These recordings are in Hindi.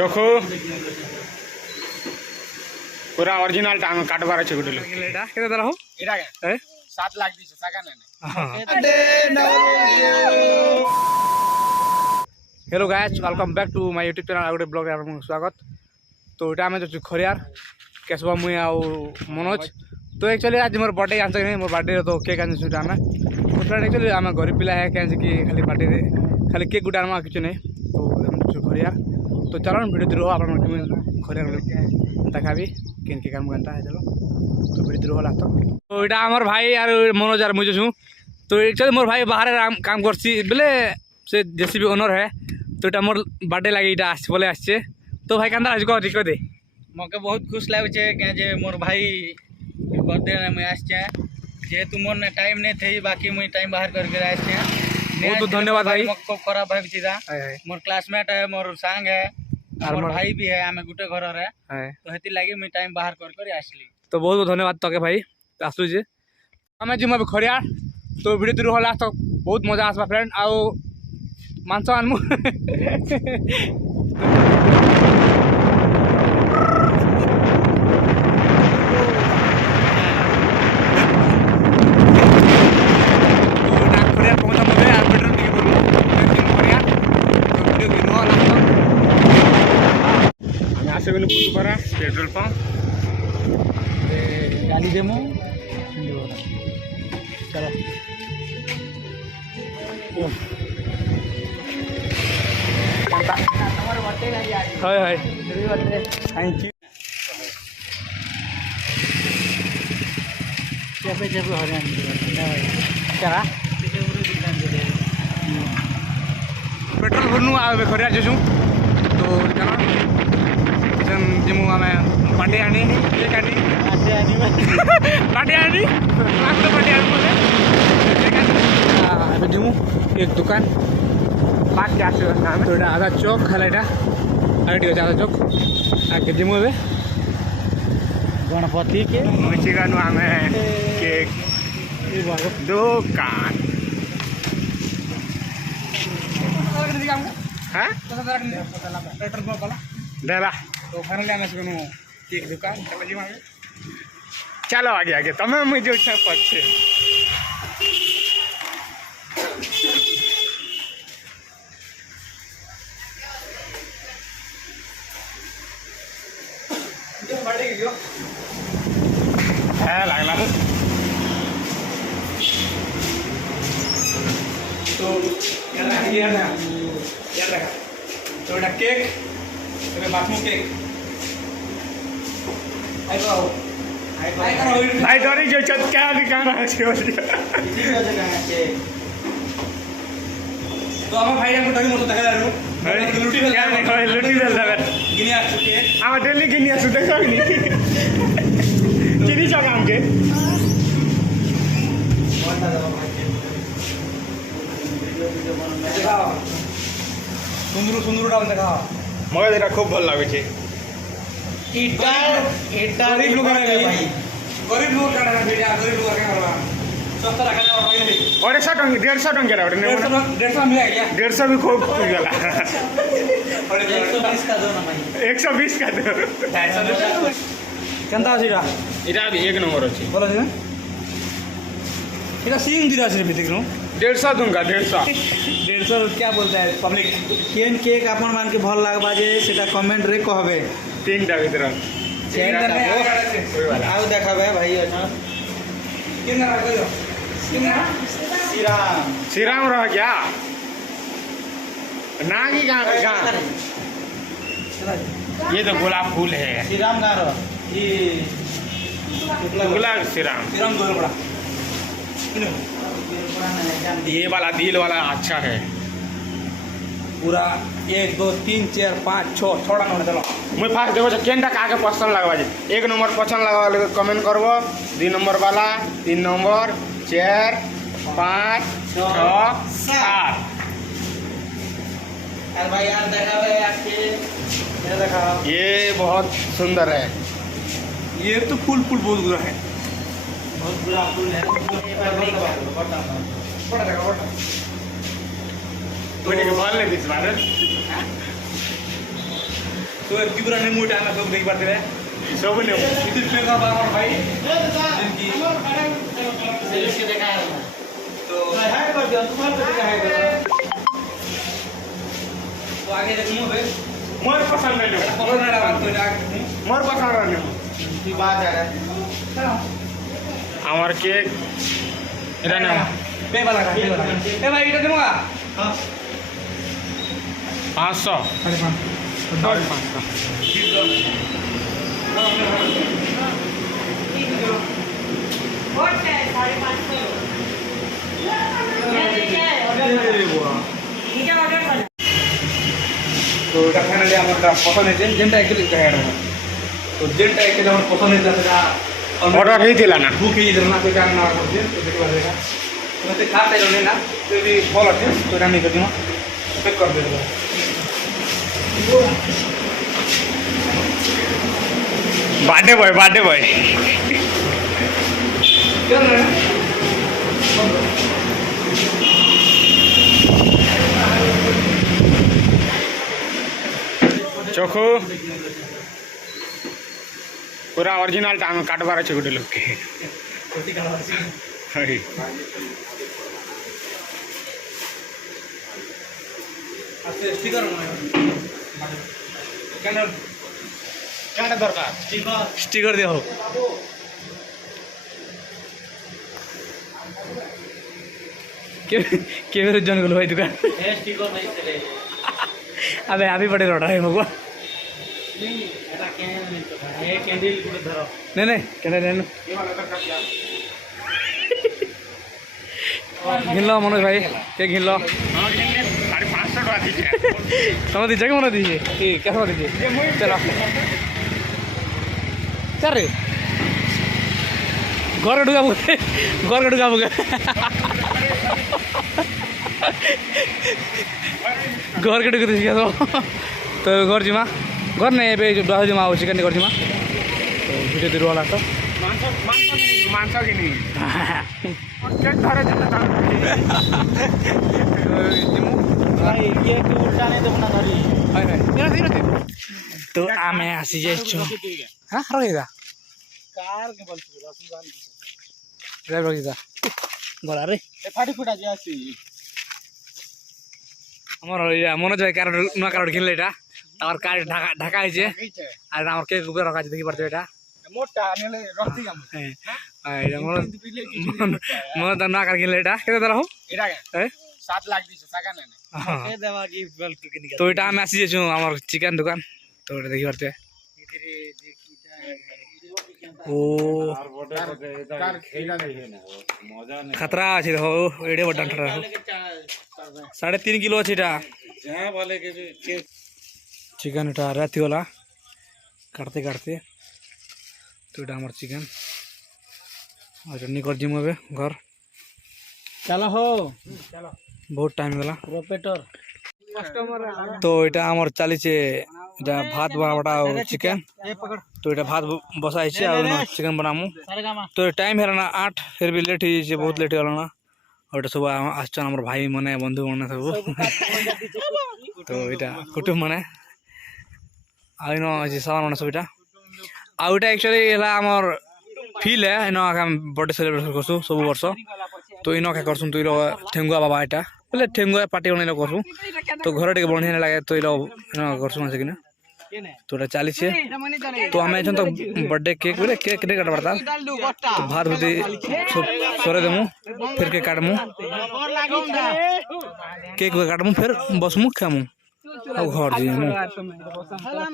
चोखो पूरा ओरिजिनल टांग काटबार আছে গুটিলো এটা কেতে দাও হো এটা কে 7 লাখ দিছে টাকা না hello guys welcome back to my YouTube channel आउटे ब्लॉग रे आपन स्वागत। तो एटा में जो खरियार केशवा मुई आ मनोज। तो एक्चुअली आज मोर बर्थडे आंछ नहीं मोर बर्थडे तो केक आंछ सुटा आमे तो एक्चुअली आम गरीब पिला है कैसे कि खाली बर्थडे रे खाली केक गुटा आमा किछ नहीं। तो हम जो खरियार तो चलो वीडियो दिरो आपन खरियार देखाबी केन के काम गंता है। चलो तो वीडियो दिरो लास्ट तो एटा हमर भाई यार मनोज यार मुझे छु। तो एक्चुअली मोर भाई बाहर काम करसी बोले से जेसीबी ओनर है। तो এটা মোর বার্থডে লাগি এটা আসছে বলে আসছে। তো ভাই কান্দা আজকে ঠিক দে মকে বহুত খুশ লাগছে কে যে মোর ভাই बर्थडे में मैं आछे जेहेतु मोर ने टाइम नहीं थी बाकी मुई टाइम बाहर करके आछे। बहुत धन्यवाद भाई मको खराब भाई चिदा मोर क्लासमेट है मोर संग है और मोर भाई भी है आमे गुटे घर रे तो हेती लागि मुई टाइम बाहर कर आसली। तो बहुत बहुत धन्यवाद तके भाई आसु जे हमें जिम खरिया। तो वीडियो दूर होला तो बहुत मजा आसबा फ्रेंड आउ मांस आनमु पेट्रोल पंप गाड़ी देमु चलो हाय हाय थैंक यू चेपे चेपे हरियाण क्या पेट्रोल भरनु आवे खरिया जेछु। तो चलो जन जिमु आमे पाटे आनी एक आनी आते आनी पाटे आनी लाख पाटे आनी बोले एक आनी अबे जिमु एक दुकान पास के आसे नाम तो एटा आधा चौक खालाटा आगे आधा चौक आगे जिमु बे गणपति के मुचिगानु आमे केक दुकान हाँ पेट्रोल पंप वाला देला तो फाइनली आने से केक दुकान चलो जी मांगे चलो आगे आगे तमाम मुझे अच्छा पछे है लागला तो यार देखा तो एटा केक एबे बाथरूम केक आई बाओ भाई डरी जो छत क्या दिखा रहा है ठीक है कहां के तो हम भाई हमको तभी मोटो देखा रहा लुटी भेल क्या नहीं कोई लुटी भेल दबे गिनी आ चुके हम दिल्ली गिनी आसु देखो नहीं किनी जगह हमके सुंदर सुंदर डाल देखा मगर देखा खूब भल लागे छे इटा गरीब लोग भाई गरीब लोग का बेटा गरीब लोग का करवा सस्ता रखने वाला भाई नहीं और 150 टंकी 150 टंकी रे 150 मिला क्या 150 भी खूब गला 120 का दो ना भाई 120 का दो 250 केंता आसीरा इटा भी एक नंबर अछि बोला जी इधर सीम दिरा से भी देख रहा हूं 150 दूंगा 150 150 क्या बोलता है पब्लिक केन केक आपन मान के भल लागबा जे सेटा कमेंट रे कहबे तीन टा भीतर आउ देखाबे भाई अच्छा कितना रखो कितना श्रीराम श्रीराम रह क्या नागी कहाँ ये तो गुलाब फूल है श्रीराम गारो ई गुलाब श्रीराम श्रीराम दो बड़ा ये वाला दिल वाला अच्छा है पूरा 1 2 3 4 5 6 छोड़ा नंबर चलो मुझे फास्ट देखो केनटा काके पसंद लगवा जे एक नंबर पसंद लगवा कमेंट करबो 2 नंबर वाला 3 नंबर 4 5 6 7 यार भाई यार देखाबे आके ये देखा ये बहुत सुंदर है ये तो फूल फूल बहुत बुरा है बहुत बुरा फूल है बड़ा देखा बड़ा तो बाल नहीं दिस बार तो एमती पूरा नेमु इटा हम सब देख पाते हैं सब ने इधर पे का बाहर भाई जिनकी इसके देखा है तो हाय कर दिया तुम्हारे को देखा है तो आगे देखूं बे मोर पसंद नहीं कोरोना ना बात तो मोर पसंद नहीं की बात है আমার কেক এটা না पे वाला का ए भाई इटा दूंगा हां 500 अरे 500 तो এটা ফাইনালি আমারটা পছন্দ হয়েছে যেটা একটু দেখা তো যেটা একটু আমার পছন্দ হয়েছে সেটা অর্ডার হয়েছিল না বুক হয়ে যেত না তো এটা না করছে তো দেখতে পারে এটা তো খাতে রনে না তো এই ফল আছে তো এটা নিয়ে দিমা চেক করে দেব বার্থডে বয় কেন না চোখু পুরা অরিজিনাল টা আমি কাটবার আছে গোটে লোককে হই আচ্ছা স্টিকার মনে কেন কাটা দরকার স্টিকার দিও के मेरे जन गुलो भाई दुकान है स्टिकर नहीं चले अबे अभी बड़े रोड है मगवा नहीं एटा कैंडल नहीं तो है कैंडल को धरो नहीं कहते नहीं घिन लो मनोज भाई के घिन लो 500 টাকা দিছে तुम दीजिए कि मनो दीजिए कैसे दीजिए चलो चल रे घर का डुगा घर के डुगा दीजिए तो घर जिमा घर नहीं ए डुआ जिमा चिकेन घर जिमा तो भिडियो दिनु होला तो মাংস কিনি কেক ধরে যেতে भाई ये की उल्टा नहीं देखना धरी तो आमे आसी जाइछु हां रहेगा कार के बोल रसूल बान ड्राइवर किदा गला रे ए फाटी फुटा जासी আমার মনোজ ভাই কারণ না কারণ কিনলে এটা আমার কার ঢাকা ঢাকা হয়েছে আর আমার কেক উপরে রাখা আছে দেখি পারতে এটা মোটা নেলে রক্তি গাম হ্যাঁ এটা মনোজ না কার কিনলে এটা কেটে দাও এটা হ্যাঁ 7 লাখ দিছে টাকা নেই के देवा की बोल के निकाल তো এটা আমি আসি যাইছো আমার চিকেন দোকান তো এটা দেখি পারতে इधर देखी जाए ও তার খেলা দেখে না মজা নেই खतरा আছে দেখো এড়ে বড় ডান্টার 3.5 কিলো আছে এটা যা বলে के चिकन এটা রাতি वाला কাটতে কাটতে তো এটা আমার চিকেন আর চটনি कर जिम হবে घर चलो हो बहुत टाइम गला प्रोपेटर तो এটা আমার চালিছে এটা ভাত বানাবাটা চিকেন ए पकड़ তো এটা ভাত বসাইছে আর চিকেন বানামু सारे गामा তো টাইম হেলা না 8 फिर भी लेट হই যাচ্ছে बहुत लेट হলো না ওটা সব আসছেন আমার ভাই মানে বন্ধু মানে সব তো এটা কুটুম মানে আইনো যে সামান মানে সব এটা আর ওটা एक्चुअली এলা আমার ফিল है ইনো আমি बर्थडे सेलिब्रेट করছু সব বর্ষ তো ইনো কা করছু তুই ঠেঙ্গুয়া বাবা এটা বলে ঠেঙ্গুয়া পার্টি বনাইলো করছু তো ঘরে টিকে বঢ়িয়া লাগে তো ইলো করছু না কিনা तो এটা চালিছে তো আমি এখন তো बर्थडे केक बोले केक नहीं काट पड़ता तो भात भूति सब सरे देमु फिर केक काटमु केक काटमु फिर बसमु खामु और घर जीमु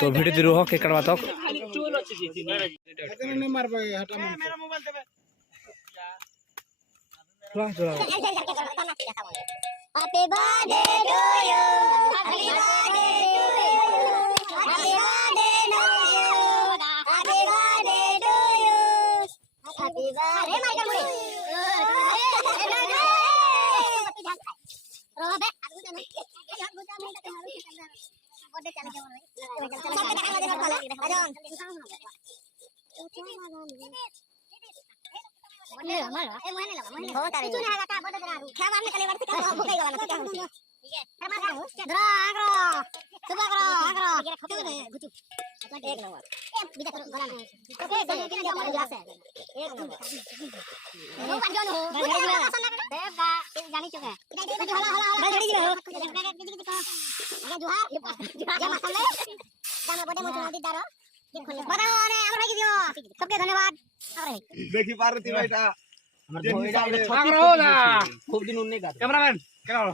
तो वीडियो दिरो हो केक काटवा तक नहीं मार भाई हटा मेरा मोबाइल दे चला Happy birthday to you. Happy birthday to you. Happy birthday to you. Happy birthday to you. Happy birthday to you. सुबह करो गुचू एक नंबर बिदा करो गला में ओके तीन नंबर गिलास है एक नंबर नो पाजन हो देव का जानी चुके हला हला घड़ी जी हो आगे जुहार जय माता ले जानो बड़े मोचना दीदारो बताओ अरे हमर भाई दियो सबके धन्यवाद अरे দেখি পার্বতী ভাইটা आग्रो ना खूब दिन उन्ने का कैमरामैन क्या हो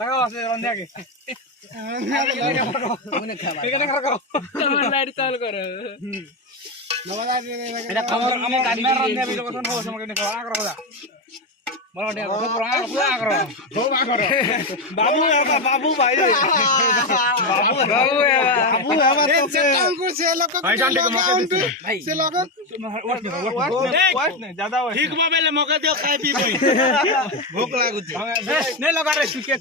लगाओ से रंधिया के ठीक है करो लाइट चालू करो এটা আমার কাজমের রন্ধে আমি যখন হো সমকে নে করা করো দা বড় ডে খুব রঙা করো খুব করো বাবু বাবু ভাই বাবু বাবু আমার তো চটাঙ্কু সে লোক ভাই জানতে কে মौका দিতে ভাই সে লোক ज्यादा ठीक मोबाइल मौका दियो खाई पी भूख लागुची नहीं लगा रे सुके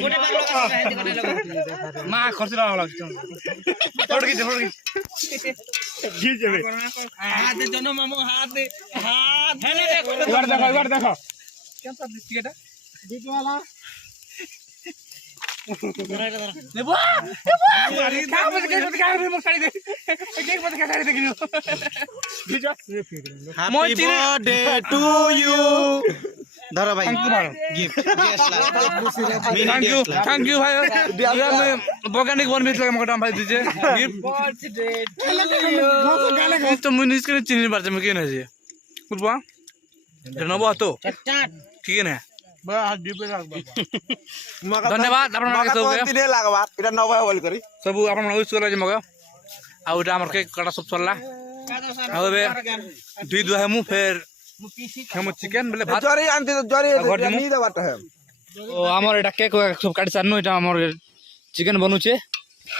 गोटे बार लगा हेती गोटे लगा मां खर्च लगा छोड़ की घी जेबे हाथ दे जनो मामू हाथ है ना देखो एक बार देखो कैसा दिखती है बीच वाला नेबो मारी क्या मत साड़ी दे केक मत क्या साड़ी देखियो बीजा हैप्पी बर्थडे टू यू धरो भाई गिफ्ट थैंक यू भाई दिया में वैज्ञानिक वन मिनट लगा मगटा भाई दीजिए गिफ्ट बर्थडे टू तो मुझे इसके चिन्ह बार में क्यों नहीं बुआ नबो तो ठीक है ना धन्यवाद सब आप यूज कर मग आटा केक कटा सब चलला दुई दुआ हेमु फिर हेमु चिकेन बोले भात आमर एटा केक सब काटी सारनु एटा आमर चिकेन बनुचे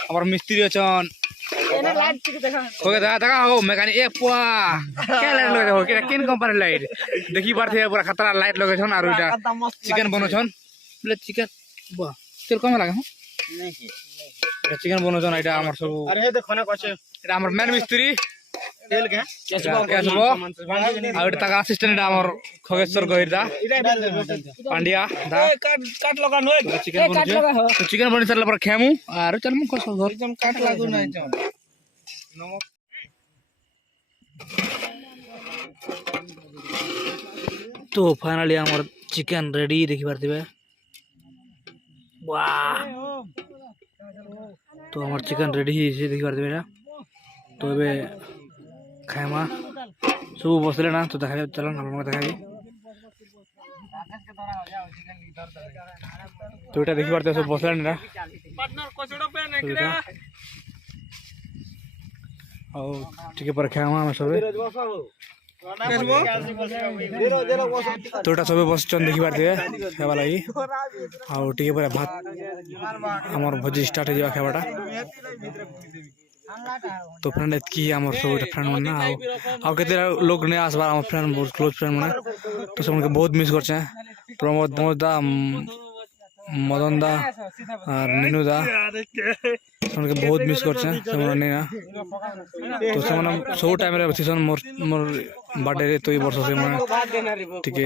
आमर मिस्त्री अछन ओके देखा हो मैकेनिक एक पुआ क्या लाइट लगे हो कि किन कंपनी लाइट देखि पारथे पूरा खतरा लाइट लगे छन आरो एटा चिकेन बनो छन बोले चिकेन बा तेल कम लागे हो नहीं एटा चिकेन बनो छन एटा हमर सब अरे देखो ना कछे एटा हमर मेन मिस्त्री तेल के कैसबो आ एटा का असिस्टेंट एटा हमर खगेश्वर गहिरदा पांड्या दा काट लगा नो चिकेन बनि सरला पर खेमु आरो चल मु कसो घर जम काट लागु नै छ तो फाइनली आमर चिकेन रेडी देखि पारथिबे वाह तो आमर चिकेन रेडी हिसे देखि पारथिबे ना तो एबे खाइमा सब बसले ना तो देखा चलो हम देखाबी तो एटा देखि पारथे सब बसले ना पार्टनर कोचड़ो पे नेकरे और ठीक है पर खाइमा हम सब तो एटा सब बस चन देखि पारथे खाइबा लागि और ठीक है पर भात हमर भोजी स्टार्ट हो जावा खाइबाटा तो फ्रेंड की हमर सब फ्रेंड मन ना आ केते लोग ने आसबार हमर फ्रेंड बहुत क्लोज फ्रेंड मन तो सब के बहुत मिस करछे प्रमोद दा मदन दा और नीनू दा सब के बहुत मिस करछे सब ने ना तो सब सब टाइम रे सीजन मोर बर्थडे रे तो ई वर्ष से मन ठीक है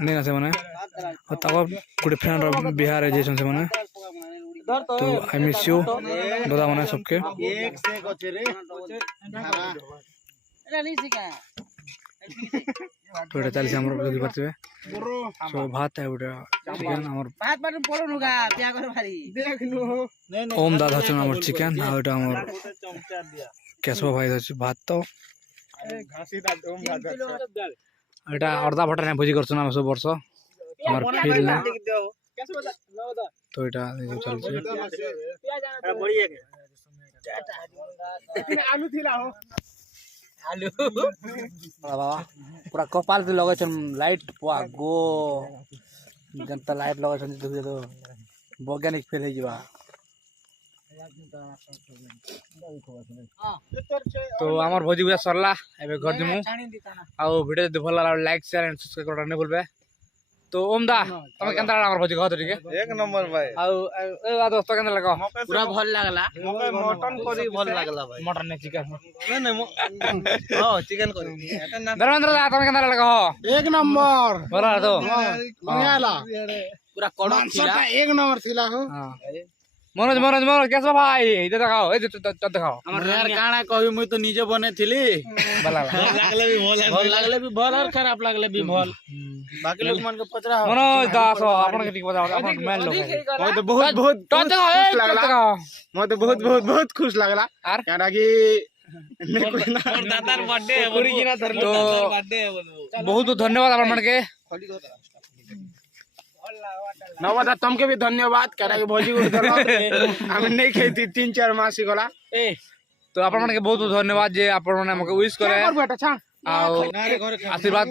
ने ना से मन और तब गुड फ्रेंड बिहार जे से मन तो आई मिस यू दादा माने सबके तो एटा चली हमर देखि पारथिबे सो भात है उडा चिकन हमर भात बाटे पड़न होगा पिया कर भारी देखनु ओम दादा छन हमर चिकन आ एटा हमर केशव भाई अछि भात तो एटा अर्धा भटा ने भोजी करछन हम सब वर्ष हमर फील ना तो एटा चलछे बढ़िया आलू थिला हो आलू बाबा पूरा कपाल से लगे छन लाइट पुआ गो जनता लाइट लगे छन देखि तो वैज्ञानिक फेल हे जिबा तो हमर भोजी बुआ सरला एबे घर दिमु आ वीडियो जदि भल लागला लाइक शेयर एंड सब्सक्राइब करना नै भूलबे तो ओम दा तमे केनता हमर भोजी कह तो ठीक है एक नंबर भाई आ दोस्त केनता लगा पूरा भल लागला मटन करी भल लागला भाई मटन ने चिकन नै हां चिकन करी धर्मेंद्र दा तमे केनता लगा एक नंबर बरा तो मंगाला पूरा कड़क थिला एक नंबर थिला हो हाँ मनोज मनोज मनोज कैसा भाई इधर दिखाओ ए दिखाओ हमर यार काना कहबी मुई तो निजे बने थिली भला भल लागले भी भल और खराब लागले भी भल बाकी लोग मन के पचरा हो मनोज दास आपन के ठीक बताओ आपन मेन लोग है मैं तो बहुत बहुत टच दिखाओ ए खुश टच लगला दिखाओ मैं तो बहुत बहुत बहुत खुश लगला यार क्या कि और दादार बर्थडे है पूरी गिना धर तो बर्थडे है बोलो बहुत बहुत धन्यवाद आपन मन के नवदा तुमके भी धन्यवाद करा कि भोजी गुड़ दलो हम नहीं खेती 3-4 मास गला ए तो आपन मन के बहुत बहुत धन्यवाद जे आपन मन हमके विश करे बेटा छा आओ नारे घरे आशीर्वाद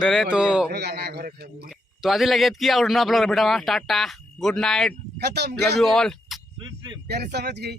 दे रहे तो आज लगे कि और ना ब्लॉग बेटा टाटा गुड नाइट खत्म लव यू ऑल प्यारे समझ गई